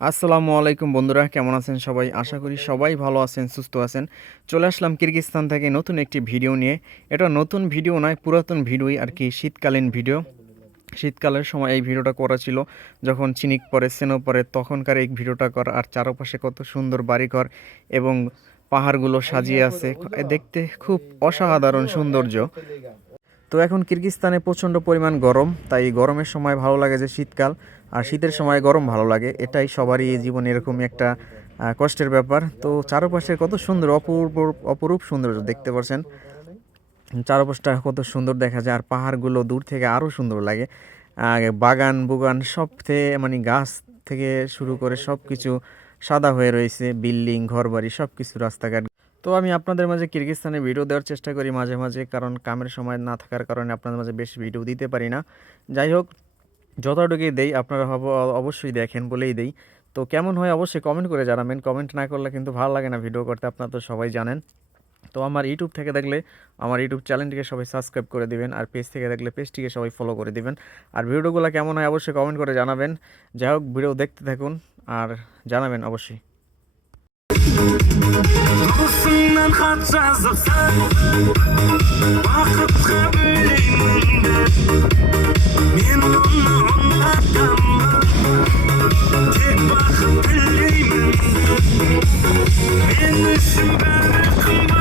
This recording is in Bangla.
আসসালামু আলাইকুম বন্ধুরা, কেমন আছেন সবাই? আশা করি সবাই ভালো আছেন, সুস্থ আছেন। চলে আসলাম কিরগিজস্তান থেকে নতুন একটি ভিডিও নিয়ে। এটা নতুন ভিডিও নয়, পুরাতন ভিডিওই আর কি, শীতকালীন ভিডিও। শীতকালের সময় এই ভিডিওটা করা ছিল, যখন চিনিক পরে স্নো পরে তখনকার এই ভিডিওটা করা। আর চারপাশে কত সুন্দর বাড়িঘর এবং পাহাড়গুলো সাজিয়ে আছে, দেখতে খুব অসাধারণ সৌন্দর্য। তো এখন কিরগিজস্তানে প্রচণ্ড পরিমাণ গরম, তাই গরমের সময় ভালো লাগে যে শীতকাল, আর শীতের সময় গরম ভালো লাগে। এটাই সবারই জীবনে এরকমই একটা কষ্টের ব্যাপার। তো চারপাশের কত সুন্দর অপূর্ব অপরূপ সৌন্দর্য দেখতে পাচ্ছেন। চারপাশটা কত সুন্দর দেখা যায়, আর পাহাড়গুলো দূর থেকে আরও সুন্দর লাগে। বাগান বুগান সব থেকে মানে গাছ থেকে শুরু করে সব কিছু সাদা হয়ে রয়েছে, বিল্ডিং ঘরবাড়ি সব কিছু, রাস্তাঘাট। তো আমি আপনাদের মাঝে কিরগিজস্তানের ভিডিও দেওয়ার চেষ্টা করি মাঝে মাঝে, কারণ কামের সময় না থাকার কারণে আপনাদের মাঝে বেশি ভিডিও দিতে পারি না। যাই হোক, যতটুকুই দেই আপনারা অবশ্যই দেখেন বলেই দেই। তো কেমন হয় অবশ্যই কমেন্ট করে জানাবেন। কমেন্ট না করলে কিন্তু ভালো লাগে না ভিডিও করতে, আপনারা তো সবাই জানেন। তো আমার ইউটিউব থেকে দেখলে আমার ইউটিউব চ্যানেলটিকে সবাই সাবস্ক্রাইব করে দিবেন, আর পেজ থেকে দেখলে পেজটিকে সবাই ফলো করে দিবেন। আর ভিডিওগুলো কেমন হয় অবশ্যই কমেন্ট করে জানাবেন। যাই হোক, ভিডিও দেখতে থাকুন আর জানাবেন অবশ্যই। Do'stingdan xat yozibsan, vaqtga bo'yningda. Men uni unutganman, tek vaqt tilayman. Meni shu bari qilma.